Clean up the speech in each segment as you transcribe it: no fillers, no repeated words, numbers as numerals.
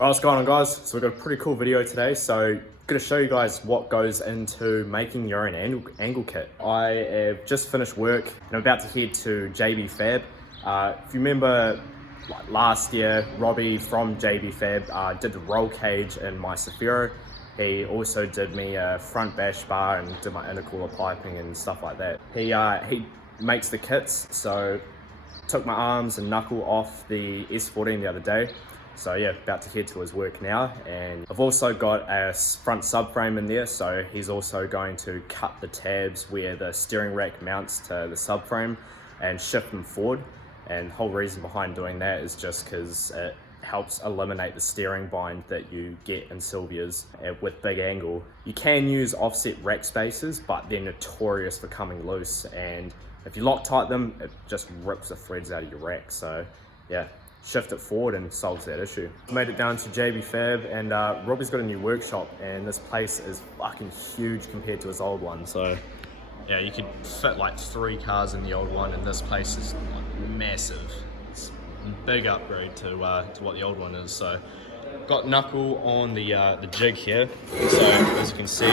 Alright, what's going on, guys? So we've got a pretty cool video today. So I'm going to show you guys what goes into making your own angle kit. I have just finished work and I'm about to head to JB Fab. If you remember last year, Robbie from JB Fab did the roll cage in my S14. He also did me a front bash bar and did my intercooler piping and stuff like that. He makes the kits, so took my arms and knuckle off the S14 the other day. So yeah, about to head to his work now. And I've also got a front subframe in there, so he's also going to cut the tabs where the steering rack mounts to the subframe and shift them forward. And the whole reason behind doing that is just because it helps eliminate the steering bind that you get in Silvia's with big angle. You can use offset rack spacers, but they're notorious for coming loose, and if you Loctite them, it just rips the threads out of your rack. So yeah, shift it forward and solves that issue. Made it down to JB Fab, and Robbie's got a new workshop, and this place is fucking huge compared to his old one. So yeah, you could fit like 3 cars in the old one, and this place is like massive. It's a big upgrade to what the old one is. So got Knuckle on the jig here. So as you can see,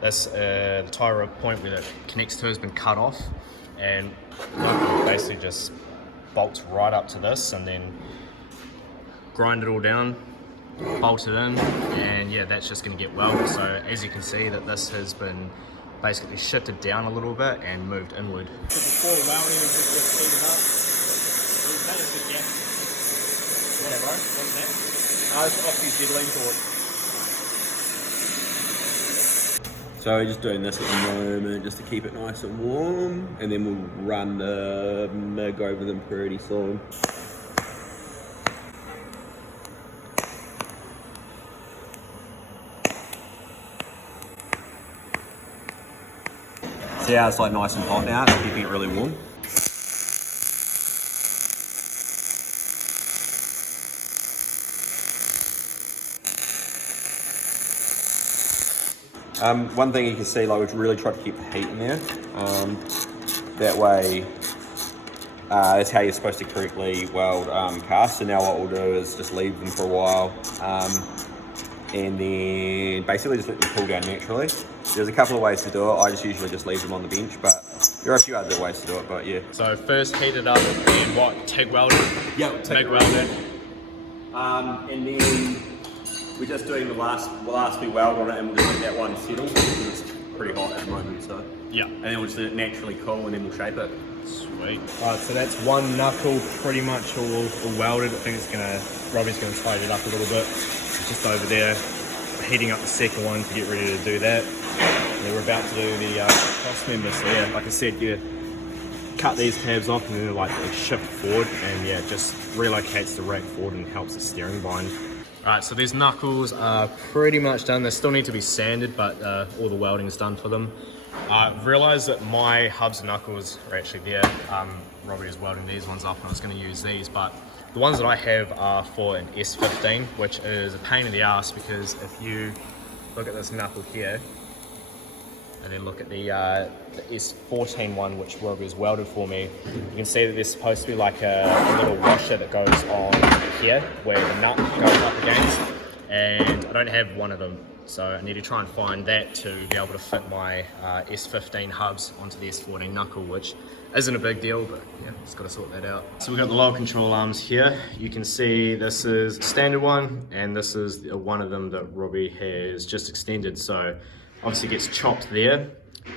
this the tie rod point where it connects to has been cut off, and Knuckle basically just bolts right up to this, and then grind it all down, bolt it in, and yeah, that's just going to get welded. So as you can see, that this has been basically shifted down a little bit and moved inward. So before welding, we just heat it up. Whatever. What's that? It's off the acetylene cord. So we're just doing this at the moment just to keep it nice and warm, and then we'll run the MIG over them pretty soon. See how it's like nice and hot now, it's keeping it really warm. One thing you can see, like, we've really tried to keep the heat in there. That way, that's how you're supposed to correctly weld casts. So now what we'll do is just leave them for a while, and then basically just let them cool down naturally. There's a couple of ways to do it. I just usually just leave them on the bench, but there are a few other ways to do it, but yeah. So first heat it up and what, TIG welded? Yeah, TIG welded. And then we're just doing the last we weld on it, and we'll just let that one settle because it's pretty hot at the moment. So yeah, and then we'll just let it naturally cool, and then we'll shape it. Sweet. Alright, so that's one knuckle pretty much all welded. I think Robbie's gonna tidy it up a little bit. Just over there, heating up the second one to get ready to do that. And then we're about to do the cross member. So yeah, like I said, you cut these tabs off, and then they shift forward, and yeah, just relocates the rack forward and helps the steering bind. Alright, so these knuckles are pretty much done. They still need to be sanded, but all the welding is done for them. I've realised that my hubs and knuckles are actually there. Robbie is welding these ones up, and I was going to use these, but the ones that I have are for an S15, which is a pain in the ass, because if you look at this knuckle here, and then look at the S14 one, which Robbie has welded for me, you can see that there's supposed to be like a little washer that goes on here where the nut goes up against, and I don't have one of them, so I need to try and find that to be able to fit my S15 hubs onto the S14 knuckle, which isn't a big deal, but yeah, just got to sort that out. So we've got the lower control arms here. You can see this is a standard one, and this is one of them that Robbie has just extended. So obviously gets chopped there,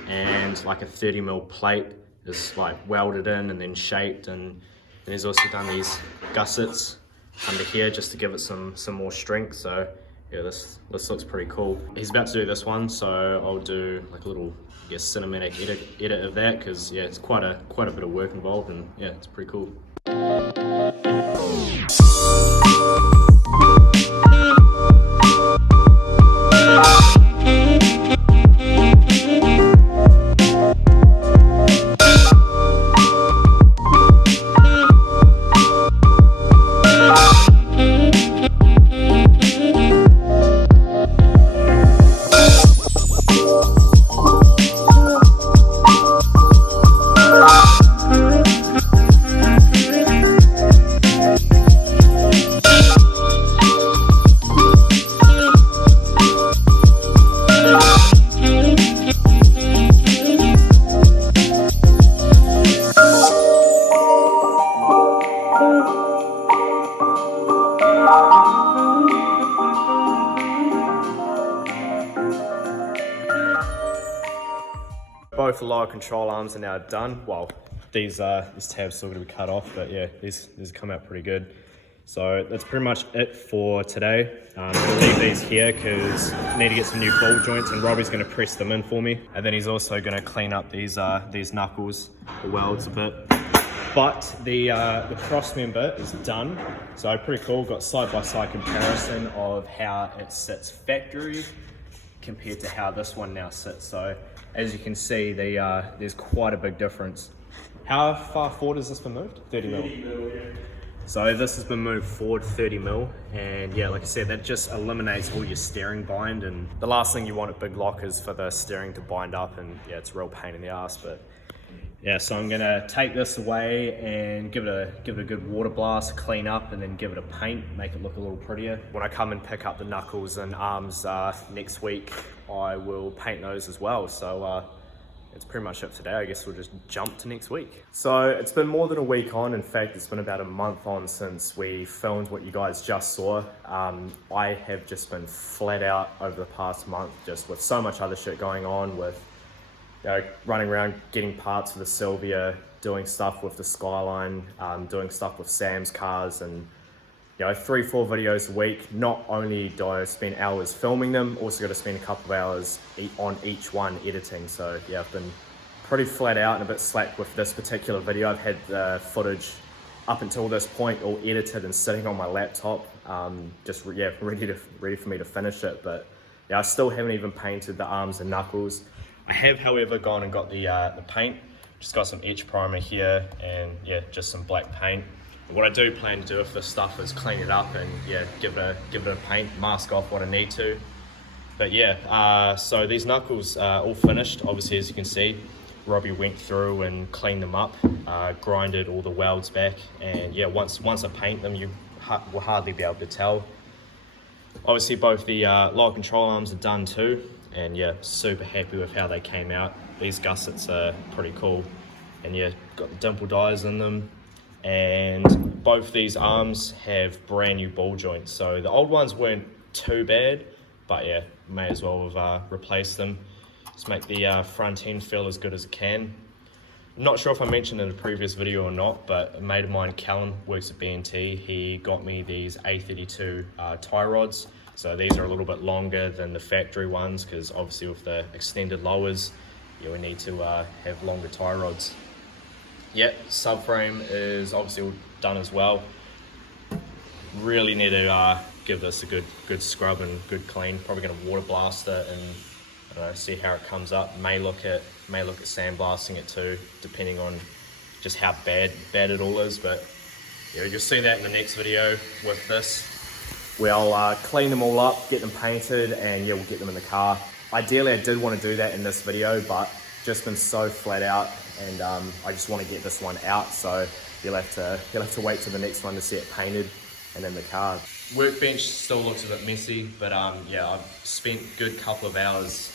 and like a 30mm plate is like welded in and then shaped, and then he's also done these gussets under here just to give it some more strength. So yeah, this looks pretty cool. He's about to do this one, so I'll do like a little, I guess, cinematic edit of that, because yeah, it's quite a bit of work involved, and yeah, it's pretty cool. both the lower control arms are now done. Well, these tabs still gonna be cut off, but yeah, these come out pretty good. So that's pretty much it for today. I'm gonna leave these here because I need to get some new ball joints, and Robbie's gonna press them in for me. And then he's also gonna clean up these knuckles, the welds a bit. But the crossmember is done, so pretty cool. Got side-by-side comparison of how it sits factory compared to how this one now sits. So as you can see, there's quite a big difference. How far forward has this been moved? 30 mil. 30 mil, yeah. So this has been moved forward 30 mil, and yeah, like I said, that just eliminates all your steering bind, and the last thing you want at big lock is for the steering to bind up, and yeah, it's a real pain in the ass. But yeah, so I'm gonna take this away and give it a good water blast, clean up, and then give it a paint, make it look a little prettier. When I come and pick up the knuckles and arms next week, I will paint those as well. So it's pretty much it today. I guess we'll just jump to next week. So it's been more than a week on. In fact, it's been about a month on since we filmed what you guys just saw. I have just been flat out over the past month, just with so much other shit going on, with running around getting parts for the Silvia, doing stuff with the Skyline, doing stuff with Sam's cars, and 3-4 videos a week. Not only do I spend hours filming them, also got to spend a couple of hours on each one editing. So yeah, I've been pretty flat out and a bit slack with this particular video. I've had the footage up until this point all edited and sitting on my laptop, just ready for me to finish it. But yeah, I still haven't even painted the arms and knuckles. I have, however, gone and got the paint. Just got some etch primer here, and yeah, just some black paint. What I do plan to do with this stuff is clean it up and yeah, give it a paint, mask off what I need to. But yeah, so these knuckles are all finished. Obviously, as you can see, Robbie went through and cleaned them up, grinded all the welds back, and yeah, once I paint them, you will hardly be able to tell. Obviously, both the lower control arms are done too, and yeah, super happy with how they came out. These gussets are pretty cool, and yeah, got the dimple dies in them. And both these arms have brand new ball joints, so the old ones weren't too bad, but yeah, may as well have replaced them. Just make the front end feel as good as it can. I'm not sure if I mentioned in a previous video or not, but a mate of mine, Callum, works at BNT. He got me these A32 tie rods. So these are a little bit longer than the factory ones, because obviously with the extended lowers, yeah, we need to have longer tie rods. Yeah, subframe is obviously all done as well. Really need to give this a good scrub and good clean. Probably going to water blast it and I don't know, see how it comes up. May look at sandblasting it too, depending on just how bad it all is. But yeah, you'll see that in the next video with this. We'll clean them all up, get them painted, and yeah, we'll get them in the car. Ideally, I did want to do that in this video, but just been so flat out, and I just want to get this one out. So you'll have to wait till the next one to see it painted and in the car. Workbench still looks a bit messy, but yeah, I've spent a good couple of hours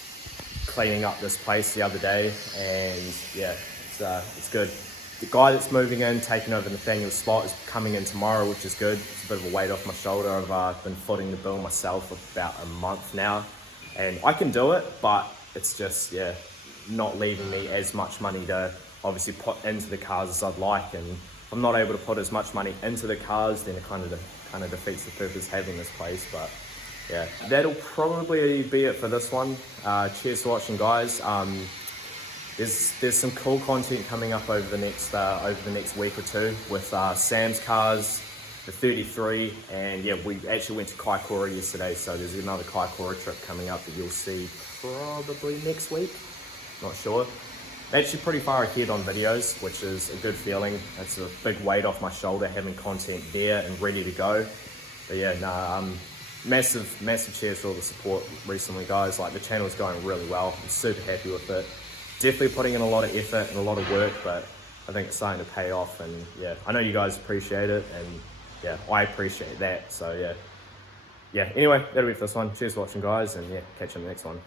cleaning up this place the other day, and yeah, it's good. The guy that's moving in, taking over Nathaniel's spot, is coming in tomorrow, which is good. It's a bit of a weight off my shoulder. I've been footing the bill myself for about a month now, and I can do it, but it's just, yeah, not leaving me as much money to obviously put into the cars as I'd like. And if I'm not able to put as much money into the cars, then it kind of defeats the purpose of having this place. But yeah, that'll probably be it for this one. Cheers for watching, guys. There's some cool content coming up over the next week or two with Sam's cars, the 33, and yeah, we actually went to Kaikoura yesterday, so there's another Kaikoura trip coming up that you'll see probably next week. Not sure. Actually pretty far ahead on videos, which is a good feeling. It's a big weight off my shoulder having content there and ready to go. But yeah, massive cheers for all the support recently, guys. Like, the channel's going really well. I'm super happy with it. Definitely putting in a lot of effort and a lot of work, but I think it's starting to pay off. And yeah, I know you guys appreciate it, and yeah, I appreciate that. So yeah. Anyway, that'll be it for this one. Cheers for watching, guys, and yeah, catch you in the next one.